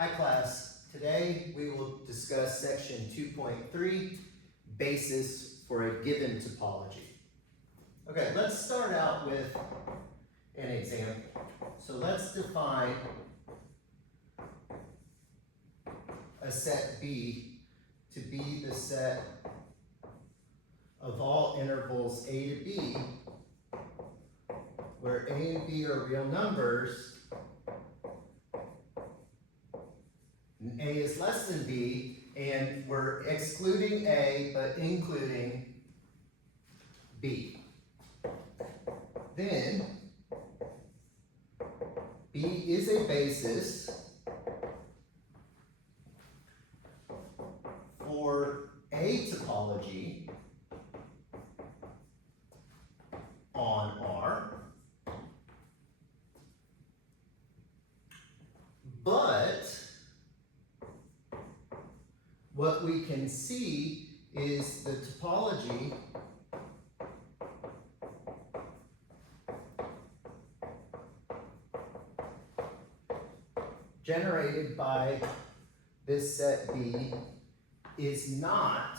Hi class, today we will discuss section 2.3, basis for a given topology. Okay, let's start out with an example. So let's define a set B to be the set of all intervals A to B, where A and B are real numbers, and A is less than B, and we're excluding A but including B. Then B is a basis for a topology on R, but what we can see is the topology generated by this set B is not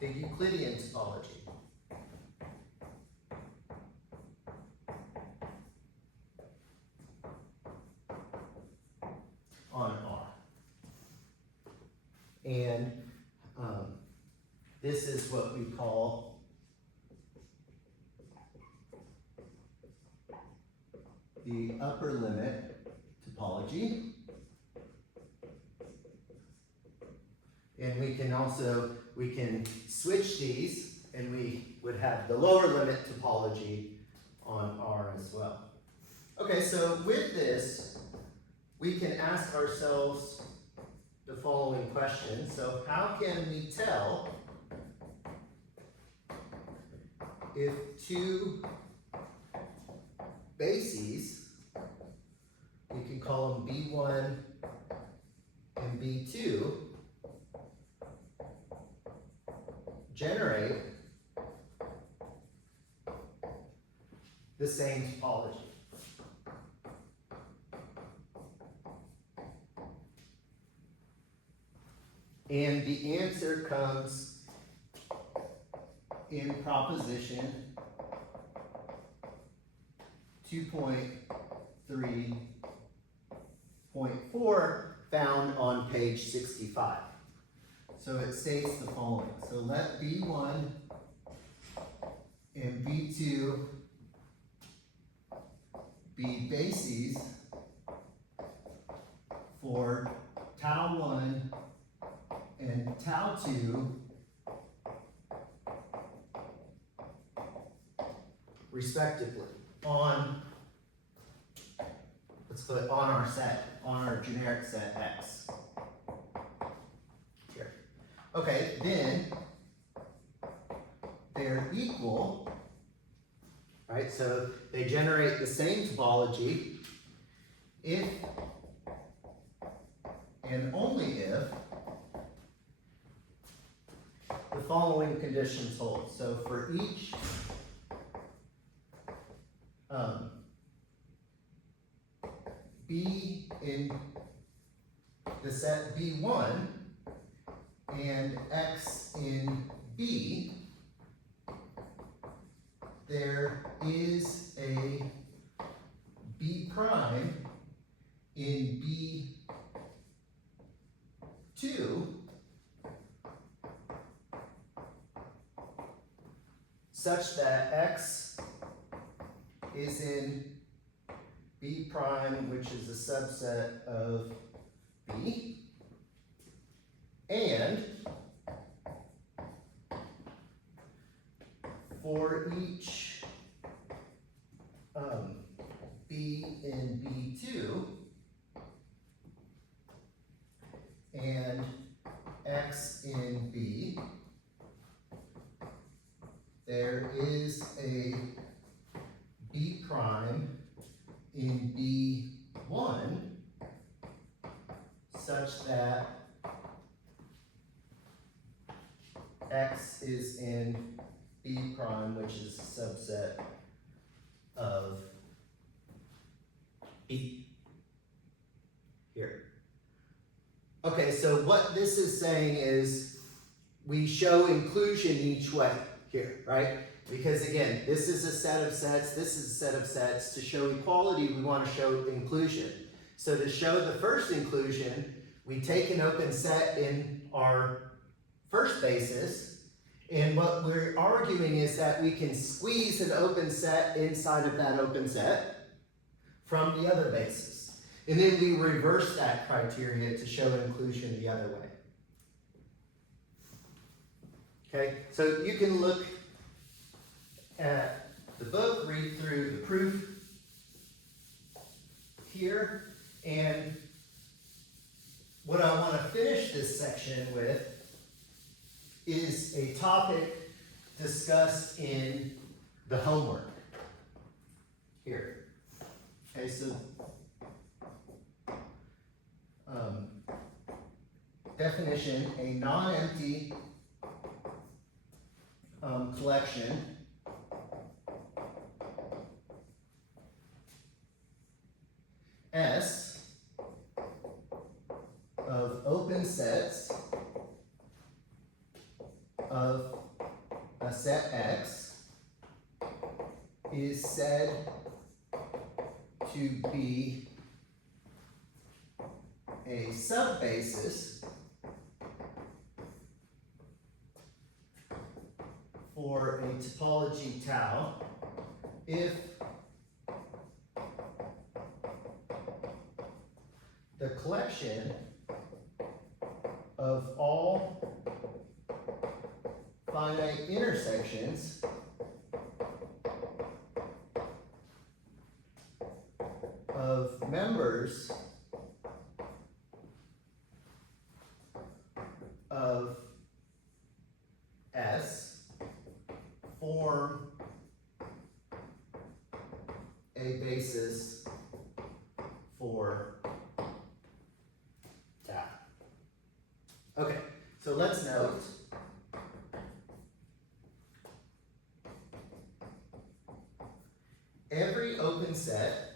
the Euclidean topology. On R. And this is what we call the upper limit topology. And we can switch these and we would have the lower limit topology on R as well. Okay, so with this, we can ask ourselves the following question. So how can we tell if two bases, we can call them B1 and B2, generate the same topology? And the answer comes in proposition 2.3.4 found on page 65. So it states the following. So let B1 and B2 be bases for tau 1 and tau 2 respectively on, let's put on our set, on our generic set X. Here. Okay, then they're equal, right? So they generate the same topology if and only if the following conditions hold. So for each B in the set B1 and X in B, there is a B prime in B2 such that X is in B prime, which is a subset of B, and for each B in B2 and X in B, there is a B prime in B1 such that X is in B prime 1, which is a subset of B. Here. Okay, so what this is saying is we show inclusion each way here, right? Because again, this is a set of sets, this is a set of sets. To show equality, we want to show inclusion. So to show the first inclusion, we take an open set in our first basis, and what we're arguing is that we can squeeze an open set inside of that open set from the other basis. And then we reverse that criteria to show inclusion the other way. Okay, so you can look at the book, read through the proof here, and what I want to finish this section with is a topic discussed in the homework here. Okay, so definition, a non-empty collection S of open sets of a set X is said to be a subbasis for a topology tau if the collection of all finite intersections of members of S form a basis for tau. Okay, so let's note every open set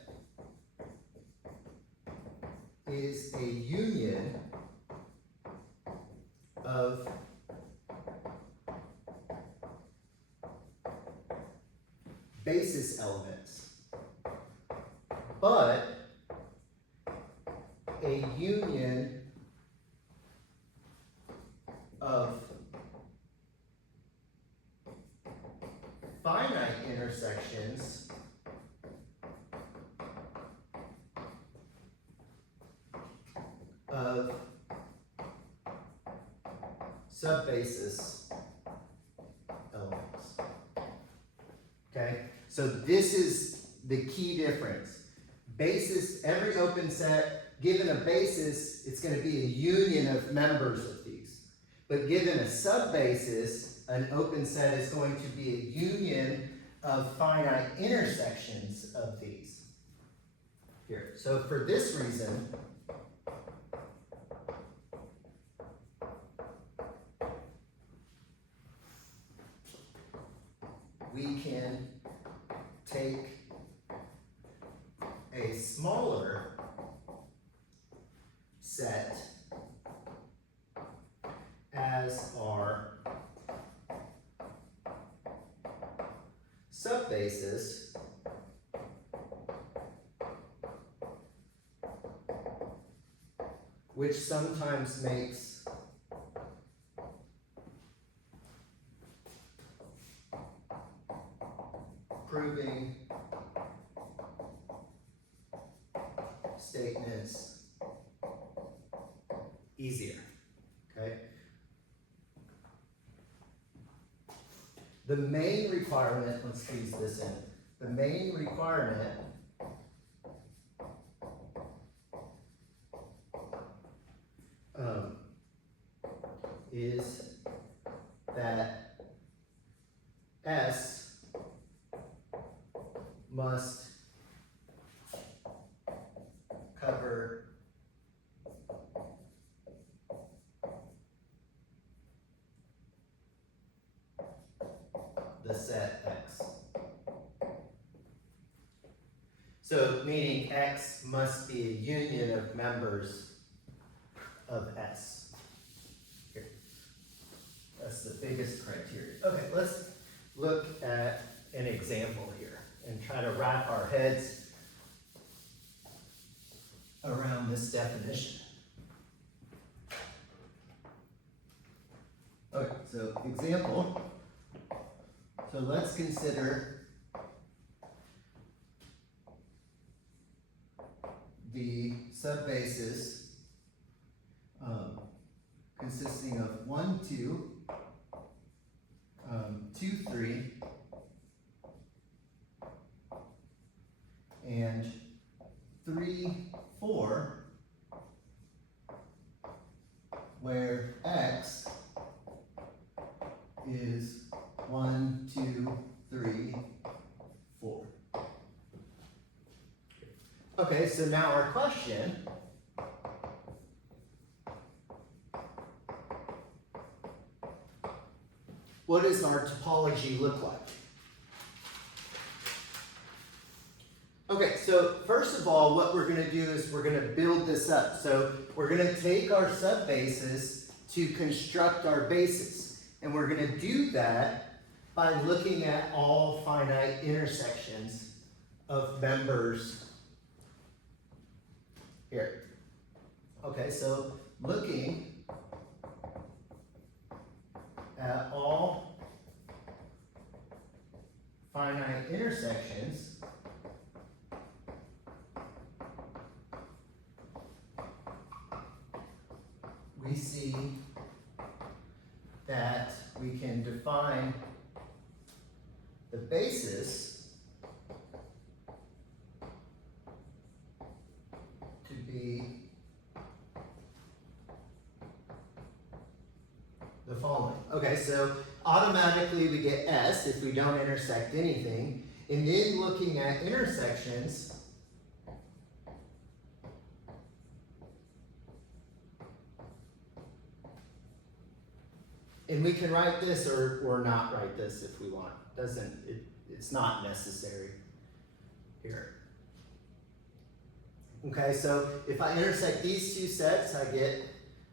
is a union of basis elements, but a union of finite intersections of subbasis elements. Okay, so this is the key difference. Basis, every open set, given a basis, it's going to be a union of members of these. But given a subbasis, an open set is going to be a union of finite intersections of these. Here, so for this reason, we can take a smaller set as our subbasis which sometimes makes proving statements easier, okay? The main requirement, let's squeeze this in. The main requirement is that S must cover the set So meaning X must be a union of members of S. Here. That's the biggest criteria. Okay, let's look at an example here and try to wrap our heads around this definition. Okay, so example. So let's consider the subbases consisting of 1, 2, 2, 3, and 3, 4, where X is 1, 2, 3, 4. Okay, so now our question, what does our topology look like? Okay, so first of all, what we're going to do is we're going to build this up. So we're going to take our subbases to construct our bases. And we're going to do that by looking at all finite intersections of members here. Okay, so looking at all finite intersections we see that we can define the basis to be the following. Okay, so automatically we get S if we don't intersect anything, and then looking at intersections, and we can write this or not write this if we want. It's not necessary here. Okay, so if I intersect these two sets, I get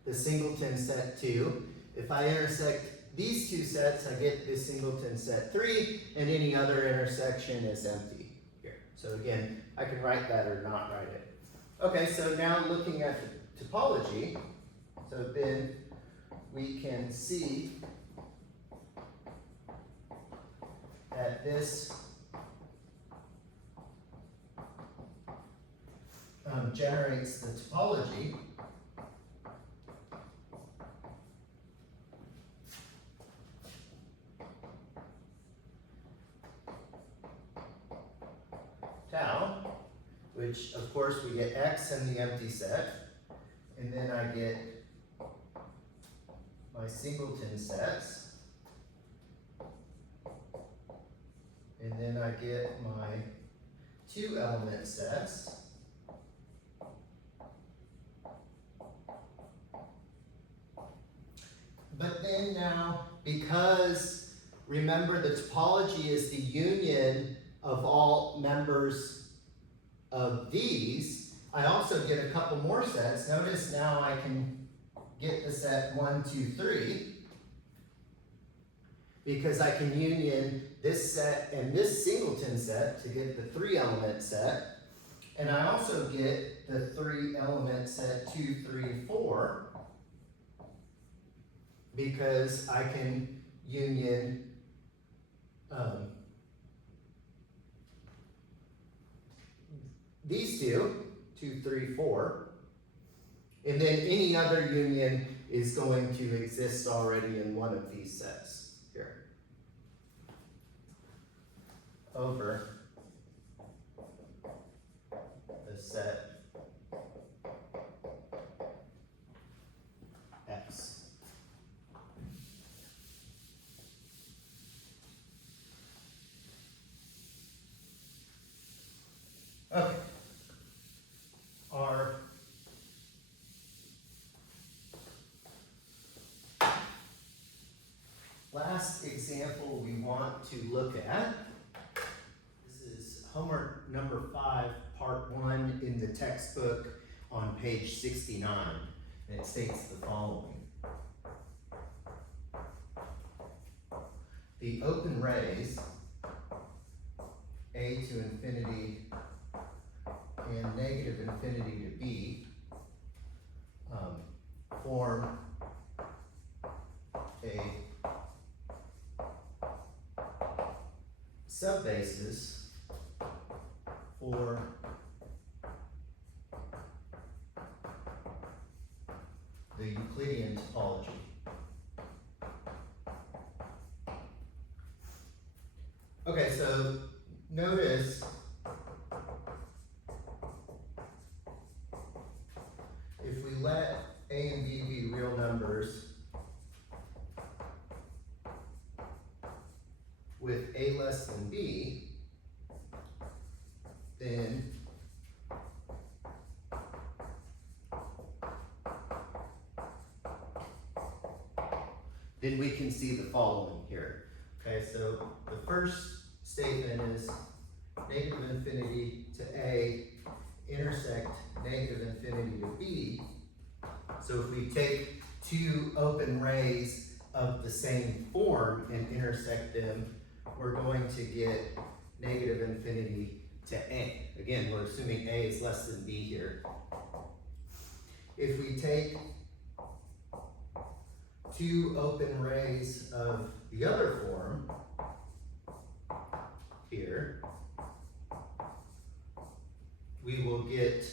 the singleton set 2. If I intersect these two sets, I get the singleton set 3, and any other intersection is empty here. So again, I can write that or not write it. Okay, so now looking at the topology, so then we can see that this generates the topology tau, which of course we get X in the empty set, and then I get my singleton sets, and then I get my 2 element sets, but then now, because remember the topology is the union of all members of these, I also get a couple more sets. Notice now I can get the set 1, 2, 3, because I can union this set and this singleton set to get the 3 element set, and I also get the 3 element set 2, 3, 4, because I can union these 2, 2, 3, 4, and then any other union is going to exist already in one of these sets here over the set X. Okay. Our last example we want to look at, this is homework number 5, part 1 in the textbook on page 69. And it states the following. The open rays, a to infinity and negative infinity to b, form a subbasis for the Euclidean topology. Okay, so notice if we let A and B be real numbers with A less than B, then we can see the following here. Okay, so the first statement is negative infinity to A intersect negative infinity to B. So if we take two open rays of the same form and intersect them, we're going to get negative infinity to A. Again, we're assuming A is less than B here. If we take two open rays of the other form here, we will get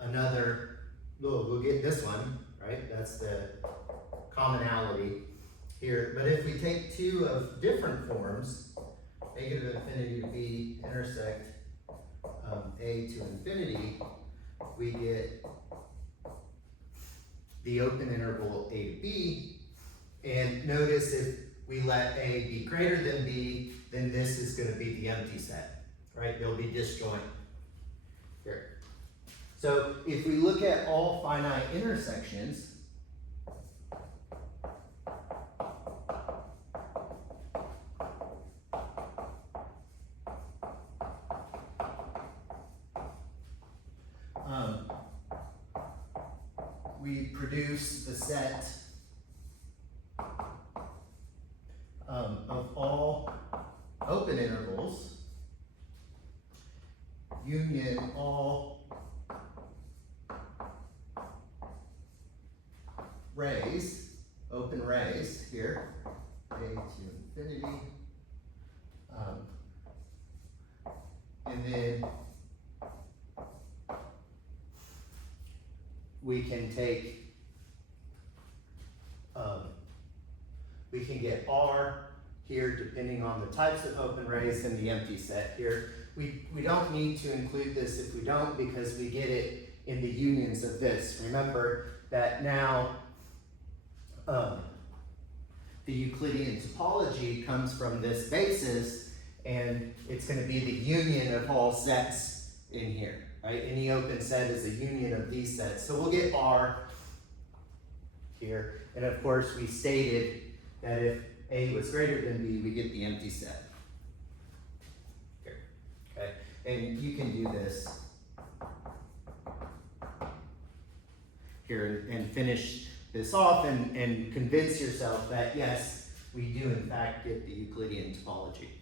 another, we'll get this one, right? That's the commonality here. But if we take two of different forms, negative infinity to B intersect A to infinity, we get the open interval A to B. And notice if we let A be greater than B, then this is going to be the empty set, right? It'll be disjoint here. So if we look at all finite intersections, we produce the set of all open intervals union all rays, open rays here, A to infinity, and then we can take, we can get R here depending on the types of open rays and the empty set here. We don't need to include this if we don't, because we get it in the unions of this. Remember that now the Euclidean topology comes from this basis, and it's going to be the union of all sets in here, right? Any open set is a union of these sets. So we'll get R here, and of course we stated that if A was greater than B, we get the empty set here, okay? And you can do this here and finish this off and convince yourself that yes, we do in fact get the Euclidean topology.